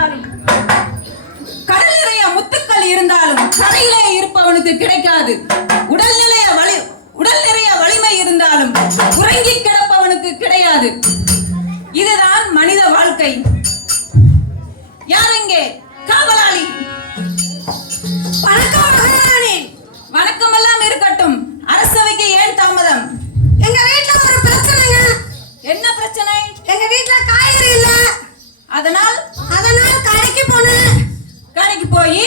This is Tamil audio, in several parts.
இருந்தாலும் கடல் நிறைய முத்துக்கள் இருந்தாலும் கரையிலே இருப்பவனுக்கு கிடைக்காது. உடல் நிறைய வலிமை இருந்தாலும் உறங்கி கிடப்பவனுக்கு கிடையாது. இதுதான் மனித வாழ்க்கை. யாரெங்கே காவலாளி? வணக்கம் மகாராணி. வணக்கம் எல்லாம் இருக்கட்டும். அரசவைக்கு ஏன் தாமதம்? எங்க வீட்ல ஒரு பிரச்சனைங்க. என்ன பிரச்சனை? எங்க வீட்ல காய்கறி இல்ல. அதனால் கடைக்கு போனேன். கடைக்கு போய்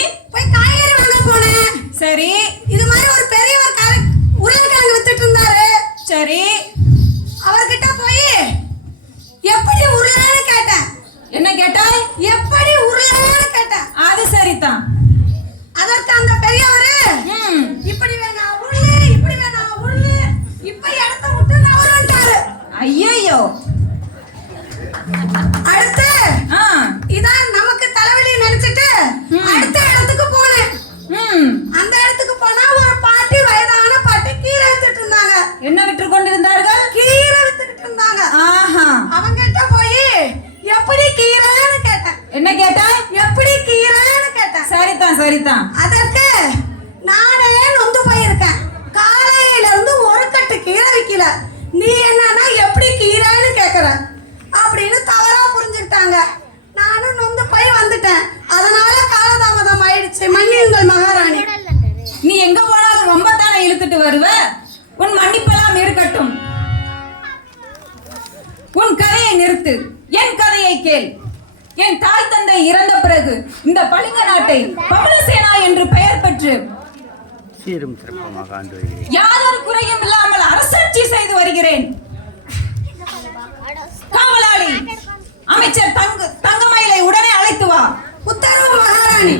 காய்கறி வாங்க போனேன். சரி. இது மாதிரி ஒரு பெரியவர் உருளைக்கிழங்கு வித்துட்டு இருந்தாரு. சரி. அவர்கிட்ட போய் எப்படி உருளைன்னு கேட்டேன். என்ன கேட்டாய்? எப்படி உருளைன்னு கேட்டேன். அது சரிதான். அதற்கு அந்த பெரியவர் இப்படி வேணா உருளை, இப்படி வேணா உருளை, இப்ப இடத்த விட்டு நவரண்டாரு. ஐயோ. அடுத்து இதான் நமக்கு தலைவலி நினைச்சிட்டு அடுத்த இடத்துக்கு போனேன். அந்த இடத்துக்கு போனா ஒரு பாட்டி, வயதான பாட்டி கீரை வித்துட்டு இருந்தாங்க. என்ன விற்று கொண்டிருந்தார்கள்? கீரை வித்துட்டு இருந்தாங்க. அவங்க கிட்ட போய் எப்படி கீரைன்னு கேட்டேன். என்ன கேட்டாய்? எப்படி கீரைன்னு கேட்டேன். சரிதான். அதற்கு நானே நொந்து போயிருக்கேன். காலையில இருந்து ஒரு கட்டு கீரை விக்கல, நீ என்னன்னா எப்படி கீரைன்னு கேக்குற அப்படின்னு தவறா புரிஞ்சுக்கிட்டாங்க. நானும் நொந்து போய் வந்துட்டேன். அதனால காலதாமதம் ஆயிடுச்சு. மன்னியுங்கள் மகாராணி. நீ எங்க போனாலும் ரொம்ப தானே இழுத்துட்டு வருவ. உன் மன்னிப்பெல்லாம் இருக்கட்டும். உன் கதையை நிறுத்து. என் கதையை கேள். என் தாய் தந்தை இறந்த பிறகு இந்த பளிங்க நாட்டை பவளசேனா என்று பெயர் பெற்று சீரும் சிறப்புமாக ஆண்டு வருகிறேன். யாதொரு குறையும் இல்லாமல் அரசாட்சி செய்து வருகிறேன். காவலாளி, அமைச்சர் தங்கமயிலை உடனே அழைத்து வா. உத்தரவு மகாராணி.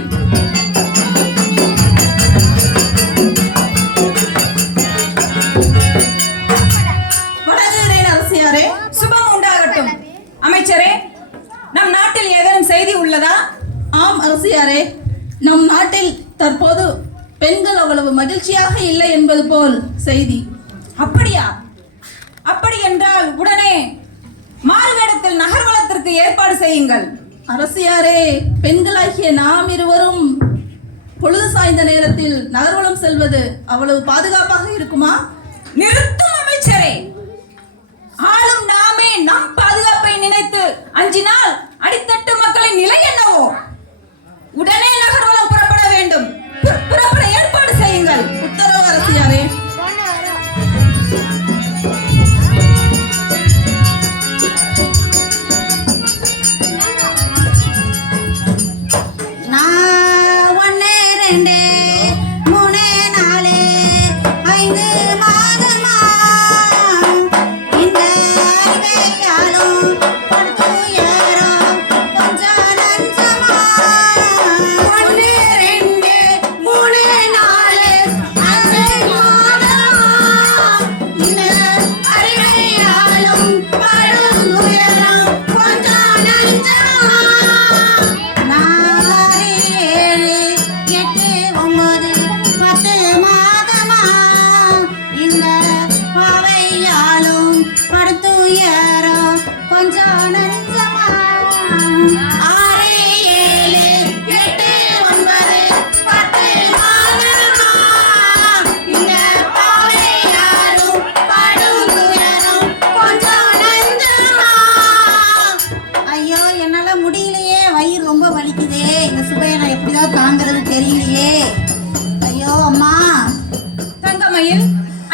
வணங்குகிறேன் அரசியாரே. சுபம் உண்டாகட்டும். அமைச்சரே, நம் நாட்டில் ஏதேனும் செய்தி உள்ளதா? ஆம் அரசியாரே, நம் நாட்டில் தற்போது பெண்கள் அவ்வளவு மகிழ்ச்சியாக இல்லை என்பது போல் செய்தி. அப்படியா? அப்படி என்றால் உடனே மாறுவேடத்தில் நகர்வலத்திற்கு ஏற்பாடு செய்யுங்கள். அரசியாரே, பெண்களாகிய நாம் இருவரும் பொழுது சாய்ந்த நேரத்தில் நகர்வலம் செல்வது அவ்வளவு பாதுகாப்பாக இருக்குமா? நிறுத்தும் அமைச்சரே. ஆளும் நாமே நம் பாதுகாப்பை நினைத்து அஞ்சினால் அடித்தட்டு மக்களின் நிலை என்னவோ? உடனே நகர்வலம் புறப்பட வேண்டும். புறப்பட ஏற்பாடு செய்யுங்கள். உத்தரவு அரசியாரே.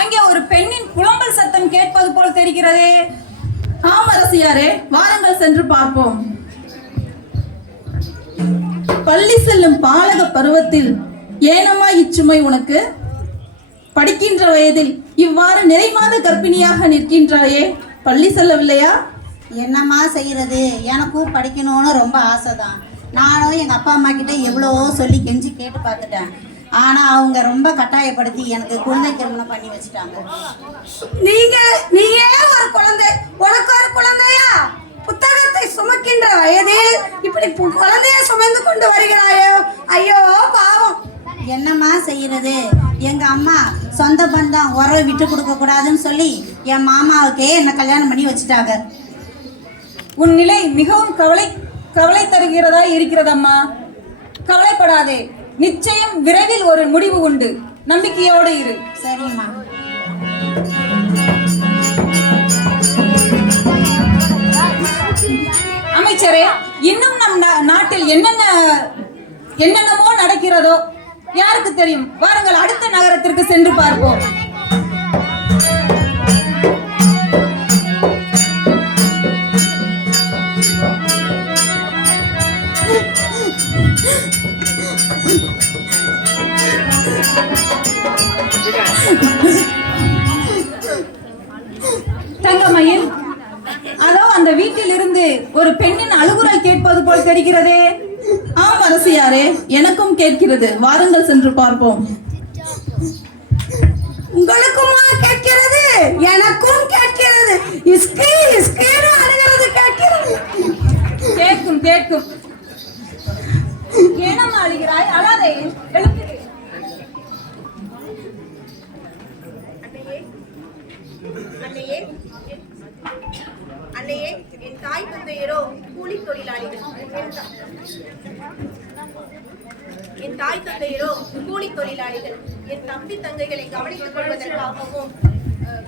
அங்கே ஒரு பெண்ணின் புலம்பல் சத்தம் கேட்பது போல் தெரிகிறதே. ஆம் அரசியாரே, வாருங்கள் சென்று பார்ப்போம். பள்ளி செல்லும் பாலக பருவத்தில் ஏனம்மா இச்சுமை உனக்கு? படிக்கின்ற வயதில் இவ்வாறு நிறைமாத கர்ப்பிணியாக நிற்கின்றாயே, பள்ளி செல்லவில்லையா? என்னம்மா செய்யறது, எனக்கும் படிக்கணும்னு ரொம்ப ஆசைதான். நானும் எங்கள் அப்பா அம்மா கிட்ட எவ்வளவோ சொல்லி கெஞ்சி கேட்டு பார்த்துட்டேன். ஆனால் அவங்க ரொம்ப கட்டாயப்படுத்தி எனக்கு குழந்தை திருமணம் பண்ணி வச்சுட்டாங்க. நீயே ஒரு குழந்தை, உனக்கு ஒரு குழந்தையா? புத்தகத்தை சுமக்கின்ற வயதில் இப்படி குழந்தைய சுமந்து கொண்டு வருகிறாயோ? ஐயோ பாவம். என்னம்மா செய்யறது, எங்கள் அம்மா சொந்த பந்தம் உறவை விட்டு கொடுக்க கூடாதுன்னு சொல்லி என் மாமாவுக்கே என்னை கல்யாணம் பண்ணி வச்சுட்டாங்க. உன் நிலை மிகவும் கவலை தருகிறதா இருக்கிறதம்மா. கவலைப்படாதே, நிச்சயம் விரைவில் ஒரு முடிவு உண்டு. நம்பிக்கையோடு இரு. சரிம்மா. அமைச்சரே, இன்னும் நம் நாட்டில் என்னென்னமோ நடக்கிறதோ யாருக்கு தெரியும். வாருங்கள், அடுத்த நகரத்திற்கு சென்று பார்ப்போம். தங்கமயில், அதோ அந்த வீட்டில் இருந்து ஒரு பெண்ணின் அழுகுரல் கேட்பது போல் தெரிகிறதே. ஆம் அரசியாரே, எனக்கும் கேட்கிறது. வாருங்கள் சென்று பார்ப்போம். உங்களுக்குமா கேட்கிறது? எனக்கும் கேட்கிறது. இஸ்கே இஸ்கேன்னு அழுகிறது கேட்கிறது. கேட்கும் கேட்கும். ஏனம்மா அழுகிறாய்? அழாதே, எழுந்திரு. அன்னையே, என் தாய் தந்தையரோ கூலி தொழிலாளிகள். என் தம்பி தங்கைகளை கவனித்துக் கொள்வதற்காகவும்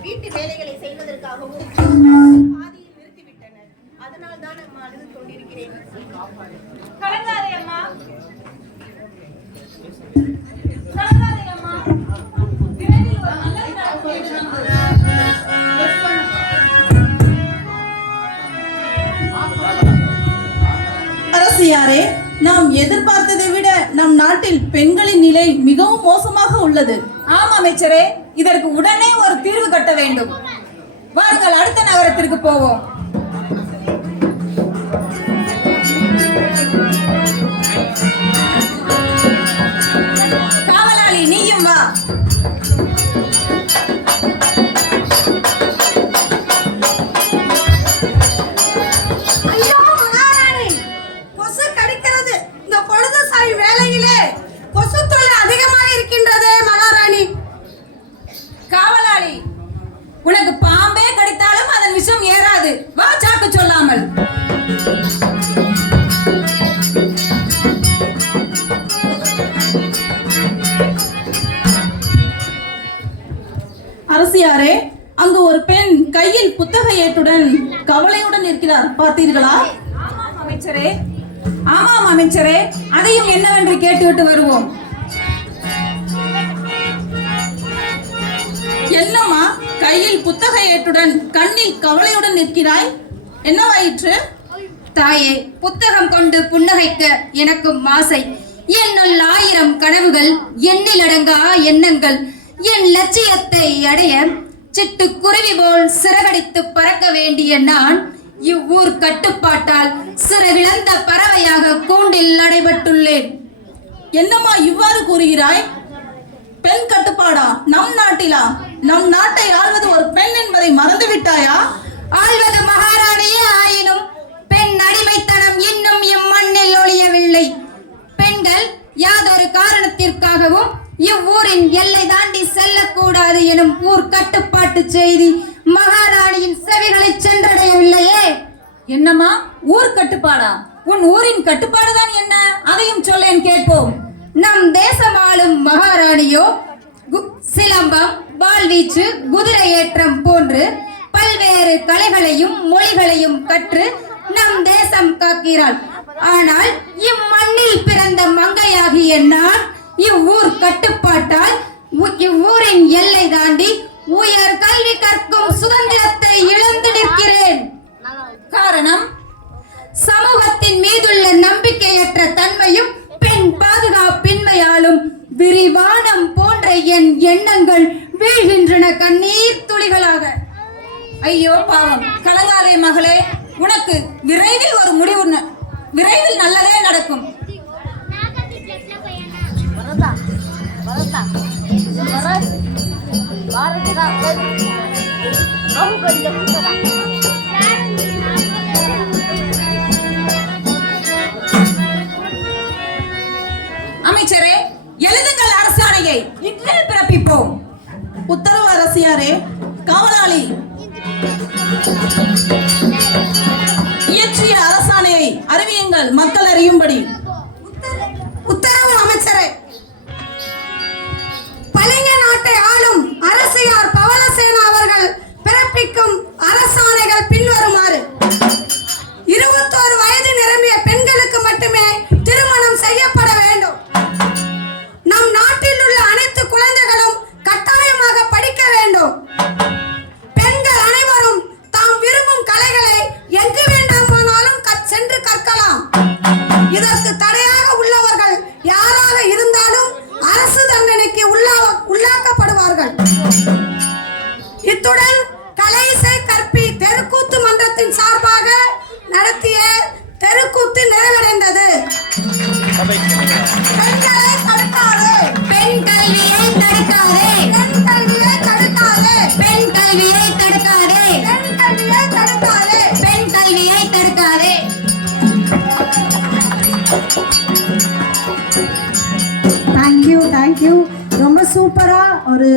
வீட்டு வேலைகளை செய்வதற்காகவும் பாதியில் நிறுத்திவிட்டனர். அதனால் தான் அம்மா அழுது கொண்டிருக்கிறேன். கலங்காதே அம்மா, கலங்காதே அம்மா. விரைவில் ஒரு நல்லது நடக்கும் என்று நம்புகிறேன். அரசியாரே, நாம் எதிர்பார்த்ததை விட நம் நாட்டில் பெண்களின் நிலை மிகவும் மோசமாக உள்ளது. ஆம் அமைச்சரே, இதற்கு உடனே ஒரு தீர்வு கட்ட வேண்டும். வாருங்கள், அடுத்த நகரத்திற்கு போவோம். காவலாளி, நீயும் வா. ஐயோ மகாராணி, கொசு கடிக்கிறது. இந்த பொழுதுசாய் வேளையிலே கொசு தொல்லை அதிகமாக இருக்கின்றதே மகாராணி. காவலாளி, உனக்கு பாம்பே கடித்தாலும் அதன் விஷம் ஏறாது. வா, சாக்கு சொல்லாமல். அரசியாரே, அங்கு ஒரு பெண் கையில் புத்தக ஏட்டுடன் கவலையுடன் இருக்கிறார். பார்த்தீர்களா? ஆமாம் அமைச்சரே, ஆமாம் அமைச்சரே. அதையும் என்னவென்று கேட்டுவிட்டு வருவோம். என்னம்மா, கையில் புத்தக ஏட்டுடன் கண்ணில் கவலையுடன் நிற்கிறாய்? என்னவாயிற்று? தாயே, புத்தகம் கொண்டு புன்னகைக்க எனக்கும் ஆசை. என்னுள் 1000 கனவுகள், எண்ணிலடங்கா எண்ணங்கள். என் லட்சியத்தை அடைய சிட்டுக்குருவி போல் சிறகடித்து பறக்க வேண்டிய நான் இவ்வூர் கட்டுப்பாட்டால் சிறகிழந்த பறவையாக கூண்டில் அடைபட்டுள்ளேன். என்னம்மா இவ்வாறு கூறுகிறாய்? பெண் கட்டுப்பாடா நம் நாட்டிலா? நம் நாட்டை ஆள்வது ஒரு பெண் என்பதை மறந்து விட்டாயா? ஆள்வது மகாராணியே ஆயினும் பெண் அடிமைத்தனம் இன்னும் இம்மண்ணில் ஒழியவில்லை. பெண்கள் யாதொரு காரணத்திற்காகவும் இவ்வூரின் எல்லை தாண்டி செல்லக்கூடாது எனும் ஊர் கட்டுப்பாட்டு செய்தி மகாராணியின் செவிகளை சென்றடையவில்லையே. என்னம்மா, ஊர் கட்டுப்பாடா? உன் ஊரின் கட்டுப்பாடுதான் என்ன? அதையும் சொல்லேன், கேட்போம். நம் தேசம் ஆளும் மகாராணியோ சிலம்பம், வாள்வீச்சு, குதிரை ஏற்றம் போன்று பல்வேறு கலைகளையும் மொழிகளையும் கற்று நம் தேசம் காக்கிறாள். ஆனால் இம்மண்ணில் பிறந்த மங்கையாகிய நான் இவ்வூர் கட்டுப்பாட்டால் இவ்வூரின் எல்லை தாண்டி உயர் கல்வி கற்கும் சுதந்திரத்தை இழந்து நிற்கிறேன். காரணம்? சமூகத்தின் மீதுள்ள நம்பிக்கையற்ற தன்மையும் பெண் பாதுகாப்பின்மையாலும் விரிவானம் போன்ற என் எண்ணங்கள் வீழ்கின்றன கண்ணீர் துளிகளாக. ஐயோ பாவம், கலங்காதே மகளே. உனக்கு விரைவில் ஒரு முடிவு, விரைவில் நல்லதே நடக்கும். அமைச்சரே, எழுதுங்கள் அரசாணையை. இன்றே பிறப்பிப்போம். உத்தரவு அரசியாரே. காவலாளி, இயற்றிய அரசாணையை அறிவியுங்கள். கூறுங்கள் மக்கள் அறியும்படி. உத்தரவு அமைச்சரே. பளிங்க நாட்டை ஆளும் அரசியார் பவளசேனா அவர்கள் பிறப்பிக்கும் அரசாணைகள் பின்வருமாறு: 21 வயது நிரம்பிய பெண்களுக்கு மட்டுமே திருமணம் செய்யப்பட வேண்டும். நம் நாட்டில் உள்ள அனைத்து குழந்தைகளும் கட்டாயமாக படிக்க வேண்டும். பெண்கள் அனைவரும் தாம் விரும்பும் கலைகளை எங்கு வேண்டுமானாலும் சென்று கற்கலாம். இதற்கு தடையாக உள்ளவர்கள் யாராக இருந்தாலும் அரசு தண்டனைக்கு உள்ளாக்கப்படுவார்கள். இத்துடன் கலைசை கற்பி தெருக்கூத்து மன்றத்தின் சார்பாக நடத்திய தெருக்கூத்து நிறைவடைந்தது. பெண்களை தடுக்காதே, பெண் கல்வியை தடுக்காதே, பெண் கல்வியை தடுக்காதே, பெண் கல்வியை தடுக்காதே, பெண் கல்வியை தடுக்காதே. பெண் கல்வியை தடுக்காதே. தேங்க்யூ ரொம்ப சூப்பரா ஒரு